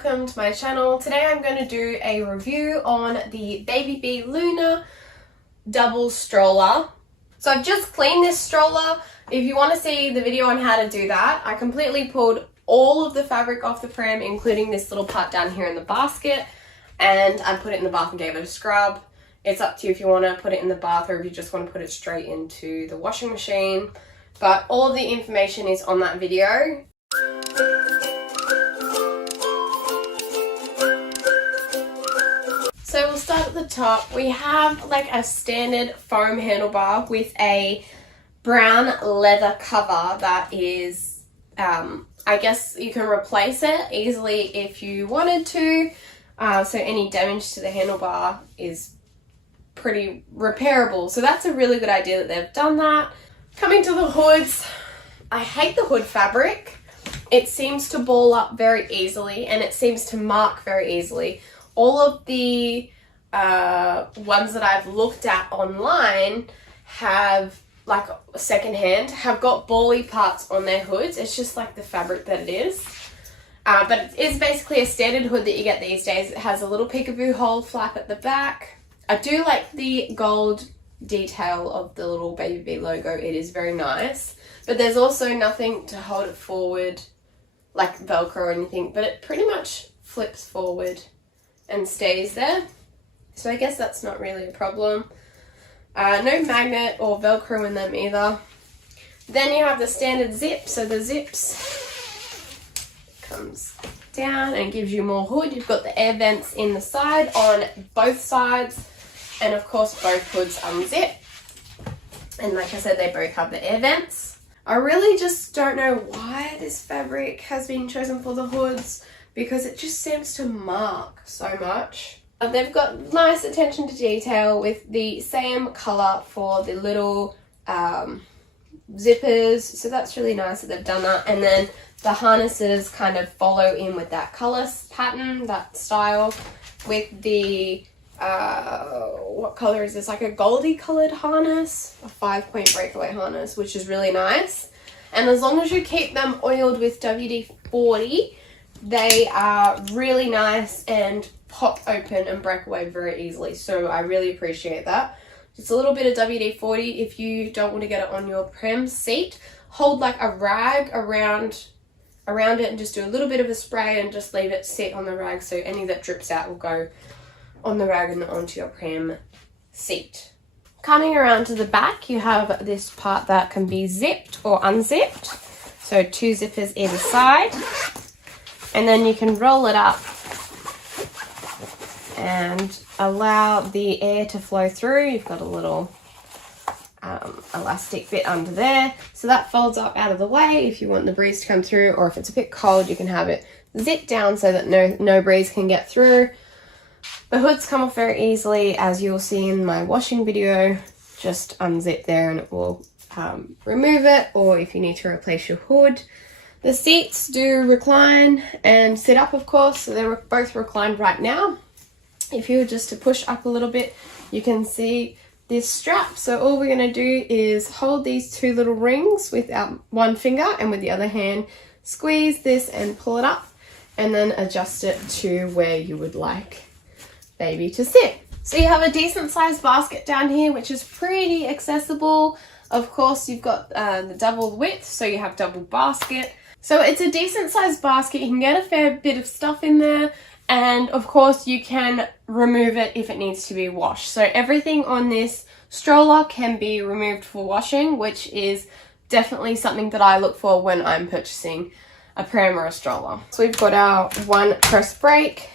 welcome to my channel. Today I'm going to do a review on the Babybee Luna double stroller. So I've just cleaned this stroller. If you want to see the video on how to do that, I completely pulled all of the fabric off the pram, including this little part down here in the basket, and I put it in the bath and gave it a scrub. It's up to you if you want to put it in the bath or if you just want to put it straight into the washing machine. But all of the information is on that video. So we'll start at the top. We have like a standard foam handlebar with a brown leather cover that is, I guess you can replace it easily if you wanted to. So any damage to the handlebar is pretty repairable. So that's a really good idea that they've done that. Coming to the hoods, I hate the hood fabric. It seems to ball up very easily and it seems to mark very easily. All of the ones that I've looked at online have, like secondhand, have got bally parts on their hoods. It's just like the fabric that it is. But it is basically a standard hood that you get these days. It has a little peekaboo hole flap at the back. I do like the gold detail of the little Babybee logo. It is very nice. But there's also nothing to hold it forward, like Velcro or anything. But it pretty much flips forward and stays there. So I guess that's not really a problem. No magnet or Velcro in them either. Then you have the standard zip. So the zips comes down and gives you more hood. You've got the air vents in the side on both sides. And of course both hoods unzip. And like I said, they both have the air vents. I really just don't know why this fabric has been chosen for the hoods, because it just seems to mark so much. They've got nice attention to detail with the same colour for the little zippers, so that's really nice that they've done that. And then the harnesses kind of follow in with that colour pattern, that style, with the, what colour is this? Like a goldy coloured harness, a 5-point breakaway harness, which is really nice. And as long as you keep them oiled with WD-40, they are really nice and pop open and break away very easily. So I really appreciate that. Just a little bit of WD-40 if you don't want to get it on your pram seat. Hold like a rag around it and just do a little bit of a spray and just leave it sit on the rag, so any that drips out will go on the rag and onto your pram seat. Coming around to the back, you have this part that can be zipped or unzipped. So 2 zippers either side. And then you can roll it up and allow the air to flow through. You've got a little elastic bit under there. So that folds up out of the way if you want the breeze to come through, or if it's a bit cold, you can have it zip down so that no breeze can get through. The hoods come off very easily, as you'll see in my washing video. Just unzip there and it will remove it, or if you need to replace your hood. The seats do recline and sit up, of course, so they're both reclined right now. If you were just to push up a little bit, you can see this strap. So all we're going to do is hold these 2 little rings with our one finger, and with the other hand squeeze this and pull it up, and then adjust it to where you would like baby to sit. So you have a decent sized basket down here, which is pretty accessible. Of course, you've got the double width, so you have double basket. So it's a decent sized basket. You can get a fair bit of stuff in there, and of course you can remove it if it needs to be washed. So everything on this stroller can be removed for washing, which is definitely something that I look for when I'm purchasing a pram or a stroller. So we've got our 1 press brake.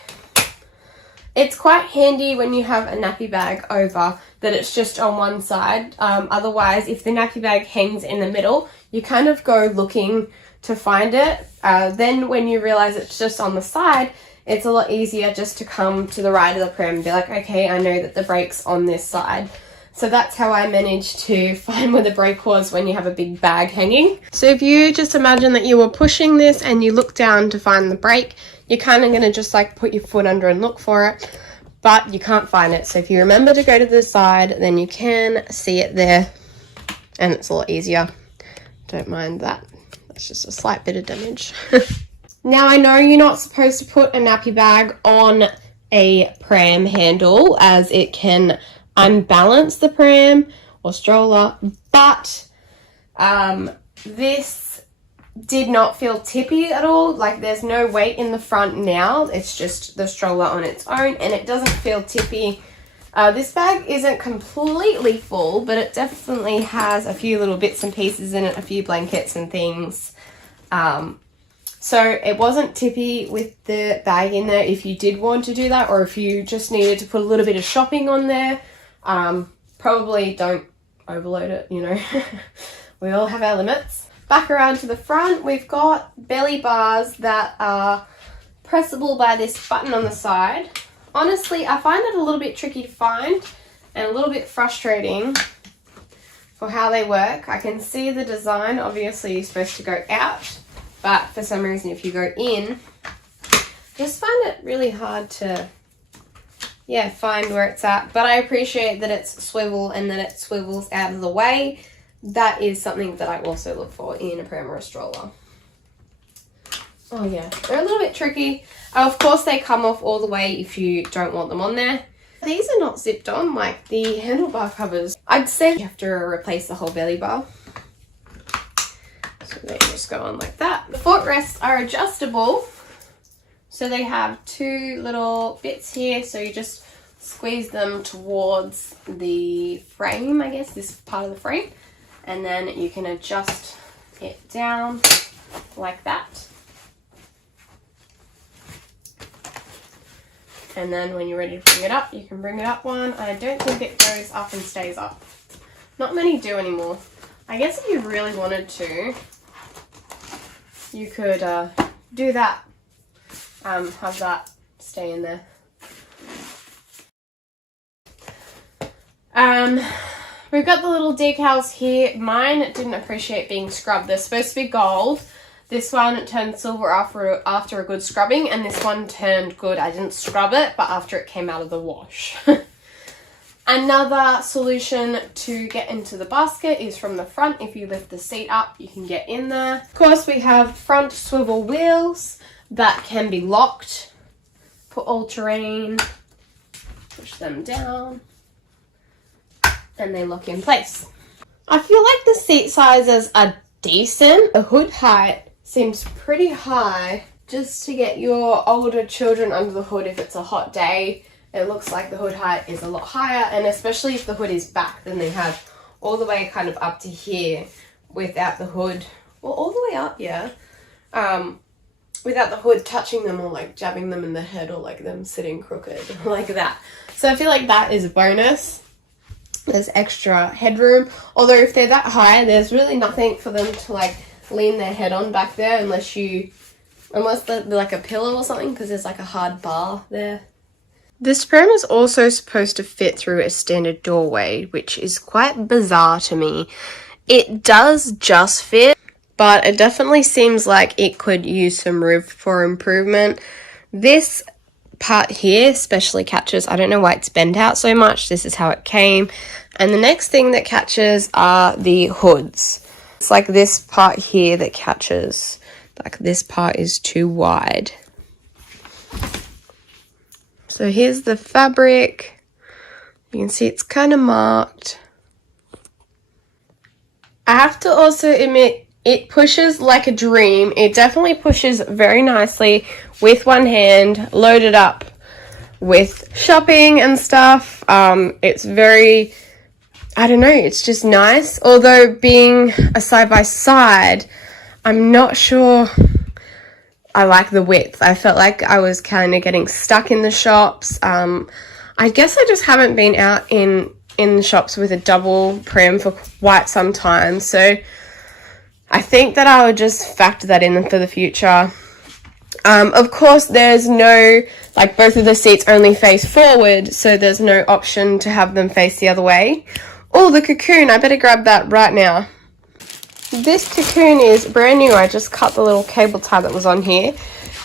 It's quite handy when you have a nappy bag over that it's just on one side. Otherwise, if the nappy bag hangs in the middle, you kind of go looking to find it. Then when you realize it's just on the side, it's a lot easier just to come to the right of the pram and be like, okay, I know that the brake's on this side. So that's how I managed to find where the brake was when you have a big bag hanging. So if you just imagine that you were pushing this and you look down to find the brake, you're kind of going to just like put your foot under and look for it, but you can't find it. So if you remember to go to the side, then you can see it there, and it's a lot easier. Don't mind that. That's just a slight bit of damage. Now I know you're not supposed to put a nappy bag on a pram handle as it can unbalance the pram or stroller, but this did not feel tippy at all. Like, there's no weight in the front now, it's just the stroller on its own, and it doesn't feel tippy. This bag isn't completely full, but it definitely has a few little bits and pieces in it, a few blankets and things. So it wasn't tippy with the bag in there if you did want to do that, or if you just needed to put a little bit of shopping on there. Probably don't overload it, you know. We all have our limits. Back around to the front, we've got belly bars that are pressable by this button on the side. Honestly, I find it a little bit tricky to find and a little bit frustrating for how they work. I can see the design, obviously you're supposed to go out, but for some reason if you go in, I just find it really hard to, yeah, find where it's at. But I appreciate that it's swivel and that it swivels out of the way. That is something that I also look for in a pram or a stroller. Oh yeah, they're a little bit tricky. Of course they come off all the way if you don't want them on there. These are not zipped on like the handlebar covers. I'd say you have to replace the whole belly bar. So they just go on like that. The footrests are adjustable. So they have two little bits here, so you just squeeze them towards the frame, I guess, this part of the frame. And then you can adjust it down like that. And then when you're ready to bring it up, you can bring it up one. I don't think it goes up and stays up. Not many do anymore. I guess if you really wanted to, you could do that. Have that stay in there. We've got the little decals here. Mine didn't appreciate being scrubbed. They're supposed to be gold. This one turned silver after a good scrubbing, and this one turned good. I didn't scrub it, but after it came out of the wash. Another solution to get into the basket is from the front. If you lift the seat up, you can get in there. Of course, we have front swivel wheels that can be locked for all-terrain. Push them down, and they lock in place. I feel like the seat sizes are decent. The hood height seems pretty high just to get your older children under the hood if it's a hot day. It looks like the hood height is a lot higher, and especially if the hood is back, then they have all the way kind of up to here without the hood, well, all the way up, yeah, without the hood touching them or like jabbing them in the head or like them sitting crooked like that. So I feel like that is a bonus. There's extra headroom, although if they're that high, there's really nothing for them to like lean their head on back there unless they're like a pillow or something, because there's like a hard bar there. This pram is also supposed to fit through a standard doorway, which is quite bizarre to me. It does just fit, but it definitely seems like it could use some room for improvement. This part here especially catches. I don't know why it's bent out so much. This is how it came. And the next thing that catches are the hoods. It's like this part here that catches. Like this part is too wide. So here's the fabric. You can see it's kind of marked. I have to also admit, it pushes like a dream. It definitely pushes very nicely with one hand, loaded up with shopping and stuff. It's very, I don't know, it's just nice. Although being a side-by-side, I'm not sure I like the width. I felt like I was kind of getting stuck in the shops. I guess I just haven't been out in the shops with a double pram for quite some time. So I think that I would just factor that in for the future. Of course, there's no, like both of the seats only face forward, so there's no option to have them face the other way. Oh, the Cocoon, I better grab that right now. This Cocoon is brand new. I just cut the little cable tie that was on here.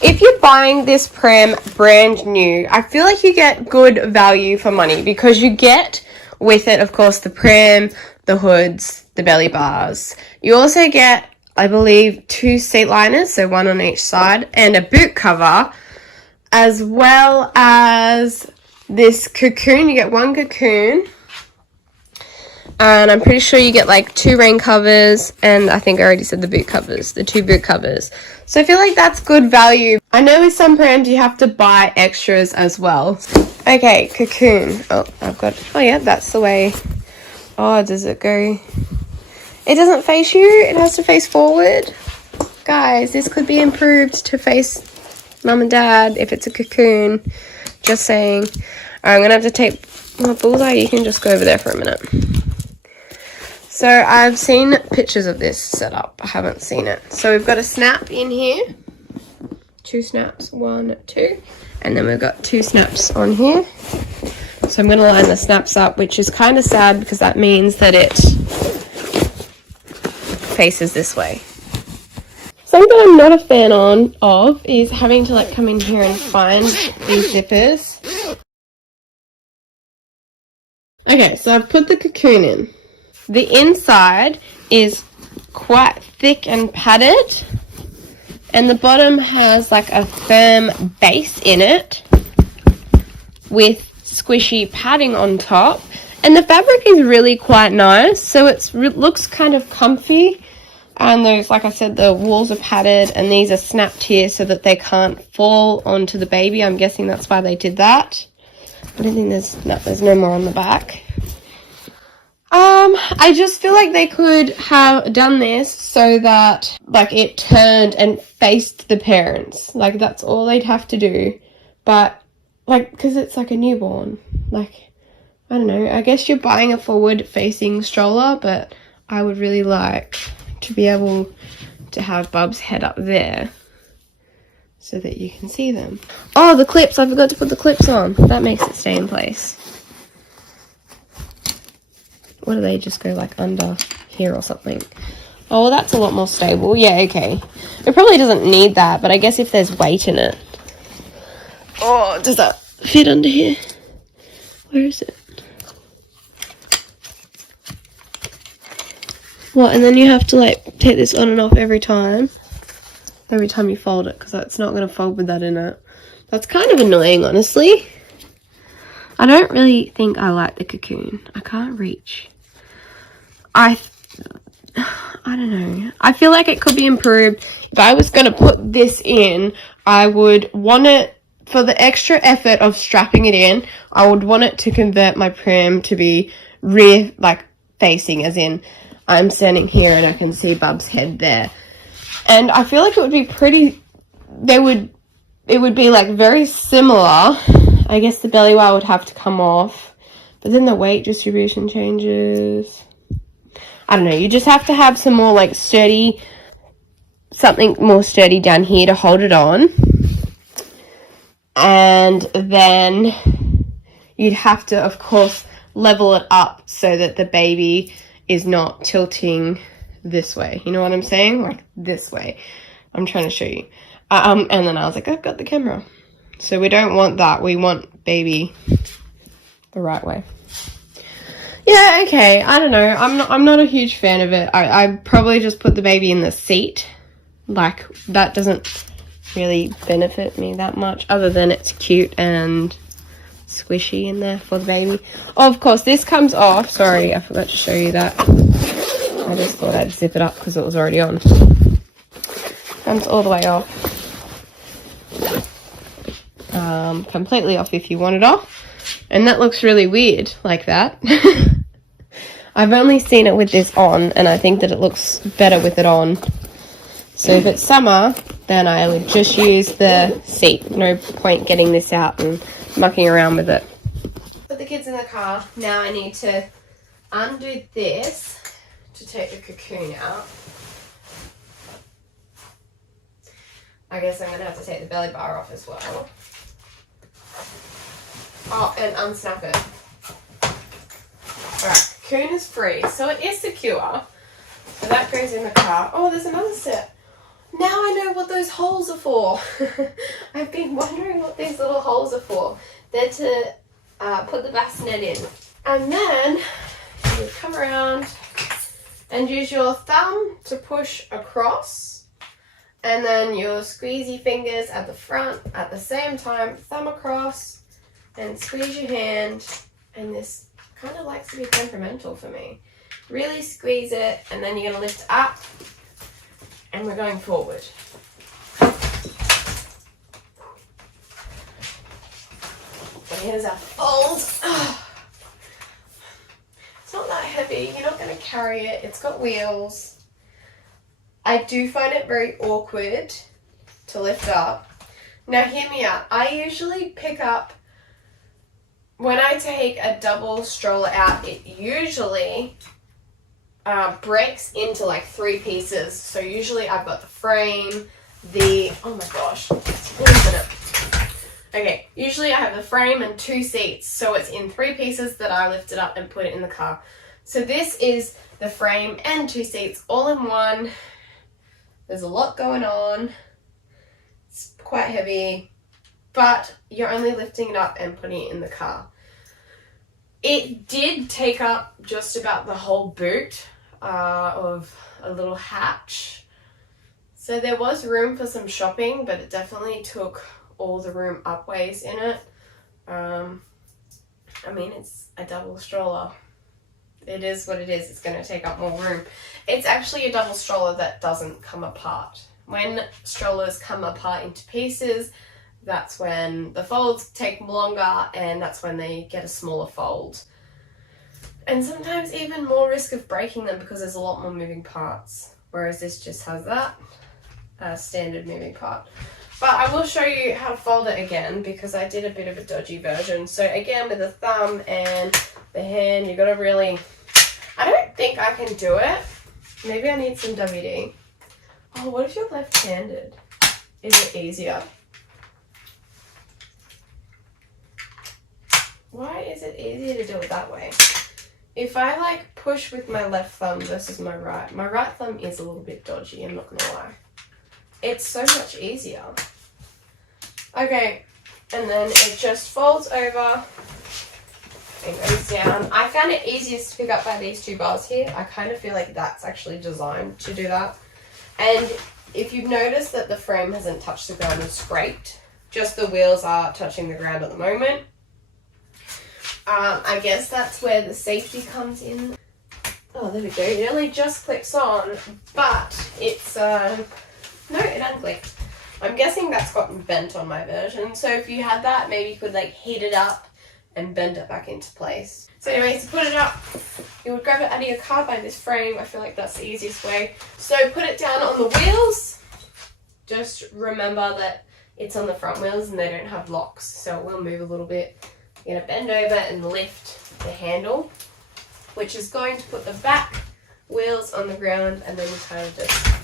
If you're buying this pram brand new, I feel like you get good value for money, because you get with it, of course, the pram, the hoods, the belly bars. You also get I believe 2 seat liners, so 1 on each side, and a boot cover, as well as this cocoon. You get 1 cocoon, and I'm pretty sure you get like 2 rain covers, and I think I already said the boot covers, the 2 boot covers. So I feel like that's good value. I know with some brands you have to buy extras as well. Okay, cocoon. Oh, oh yeah, that's the way. Oh, does it go? It doesn't face you, it has to face forward. Guys, this could be improved to face mum and dad if it's a cocoon. Just saying. Alright, I'm gonna have to tape. Oh, Bullseye, you can just go over there for a minute. So I've seen pictures of this setup. I haven't seen it. So we've got a snap in here. 2 snaps. 1, 2. And then we've got 2 snaps on here. So I'm going to line the snaps up, which is kind of sad because that means that it faces this way. Something I'm not a fan of is having to like come in here and find these zippers. Okay, so I've put the cocoon in. The inside is quite thick and padded, and the bottom has like a firm base in it with squishy padding on top, and the fabric is really quite nice, so it looks kind of comfy. And those, like I said, the walls are padded, and these are snapped here so that they can't fall onto the baby. I'm guessing that's why they did that. I don't think there's no more on the back. I just feel like they could have done this so that like it turned and faced the parents. Like that's all they'd have to do. But like, because it's like a newborn, like, I don't know, I guess you're buying a forward facing stroller, but I would really like to be able to have Bub's head up there so that you can see them. Oh, the clips, I forgot to put the clips on. That makes it stay in place. What do they just go like under here or something? Oh, well, that's a lot more stable. Yeah, okay. It probably doesn't need that, but I guess if there's weight in it. Oh, does that fit under here? Where is it? What, and then you have to like take this on and off every time you fold it, because it's not going to fold with that in it. That's kind of annoying, honestly. I don't really think I like the cocoon. I can't reach. I don't know. I feel like it could be improved. If I was going to put this in, I would want it, for the extra effort of strapping it in, I would want it to convert my pram to be rear, like facing, as in I'm standing here and I can see Bub's head there. And I feel like it would be pretty, it would be like very similar. I guess the belly wire would have to come off, but then the weight distribution changes. I don't know, you just have to have some more like sturdy, something more sturdy down here to hold it on. And then you'd have to, of course, level it up so that the baby is not tilting this way. You know what I'm saying? Like this way. I'm trying to show you. And then I was like, I've got the camera. So we don't want that. We want baby the right way. Yeah, okay. I don't know. I'm not a huge fan of it. I probably just put the baby in the seat. Like, that doesn't really benefit me that much, other than it's cute and squishy in there for the baby. Oh, of course, this comes off. Sorry, I forgot to show you that. I just thought I'd zip it up because it was already on. Comes all the way off. Completely off if you want it off. And that looks really weird like that. I've only seen it with this on, and I think that it looks better with it on. So if it's summer, then I would just use the seat. No point getting this out and mucking around with it. Put the kids in the car. Now I need to undo this to take the cocoon out. I guess I'm going to have to take the belly bar off as well. Oh, and unsnap it. Alright, cocoon is free, so it is secure. So that goes in the car. Oh, there's another set. Now I know what those holes are for. I've been wondering what these little holes are for. They're to put the bassinet in. And then you come around And use your thumb to push across, and then your squeezy fingers at the front at the same time, thumb across, and squeeze your hand. And this kind of likes to be temperamental for me. Really squeeze it, and then you're going to lift up, and we're going forward. And here's our fold. It's not that heavy, you're not going to carry it, it's got wheels. I do find it very awkward to lift up. Now hear me out, I usually pick up, when I take a double stroller out, it usually breaks into like 3 pieces. So usually I've got the frame, oh my gosh, what is it? Okay, usually I have the frame and 2 seats, so it's in 3 pieces that I lift it up and put it in the car. So this is the frame and 2 seats all in one. There's a lot going on. It's quite heavy, but you're only lifting it up and putting it in the car. It did take up just about the whole boot of a little hatch. So there was room for some shopping, but it definitely took all the room upways in it. I mean, it's a double stroller. It is what it is. It's going to take up more room. It's actually a double stroller that doesn't come apart. When strollers come apart into pieces, that's when the folds take longer, and that's when they get a smaller fold. And sometimes even more risk of breaking them because there's a lot more moving parts. Whereas this just has that standard moving part. But I will show you how to fold it again because I did a bit of a dodgy version. So again, with the thumb and the hand, you got to really, I don't think I can do it. Maybe I need some WD. Oh, what if you're left-handed? Is it easier? Why is it easier to do it that way? If I like push with my left thumb versus my right thumb is a little bit dodgy, I'm not gonna lie. It's so much easier. Okay, and then it just folds over and goes down. I found it easiest to pick up by these 2 bars here. I kind of feel like that's actually designed to do that. And if you've noticed that the frame hasn't touched the ground and scraped, just the wheels are touching the ground at the moment. I guess that's where the safety comes in. Oh, there we go. It only just clicks on, but it's, no, it unclicked. I'm guessing that's gotten bent on my version. So if you had that, maybe you could like heat it up and bend it back into place. So anyways, to put it up, you would grab it out of your car by this frame. I feel like that's the easiest way. So put it down on the wheels. Just remember that it's on the front wheels and they don't have locks, so it will move a little bit. You're going to bend over and lift the handle, which is going to put the back wheels on the ground, and then you kind of just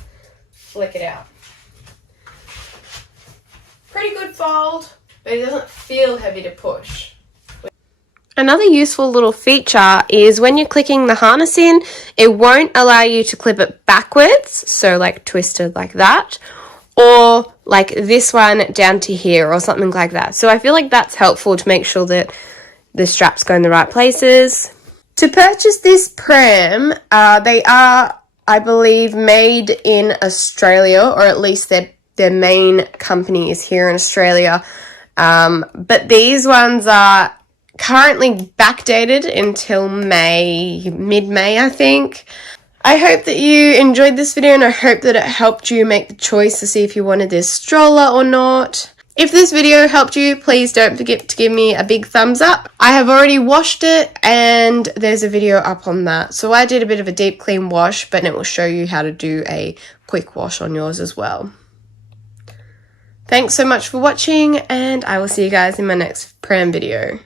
flick it out. Pretty good fold, but it doesn't feel heavy to push. Another useful little feature is when you're clicking the harness in, it won't allow you to clip it backwards, so like twisted like that, or like this one down to here or something like that. So I feel like that's helpful to make sure that the straps go in the right places. To purchase this pram, they are, I believe, made in Australia, or at least their main company is here in Australia. But these ones are currently backdated until mid-May, I think. I hope that you enjoyed this video, and I hope that it helped you make the choice to see if you wanted this stroller or not. If this video helped you, please don't forget to give me a big thumbs up. I have already washed it, and there's a video up on that. So I did a bit of a deep clean wash, but it will show you how to do a quick wash on yours as well. Thanks so much for watching, and I will see you guys in my next pram video.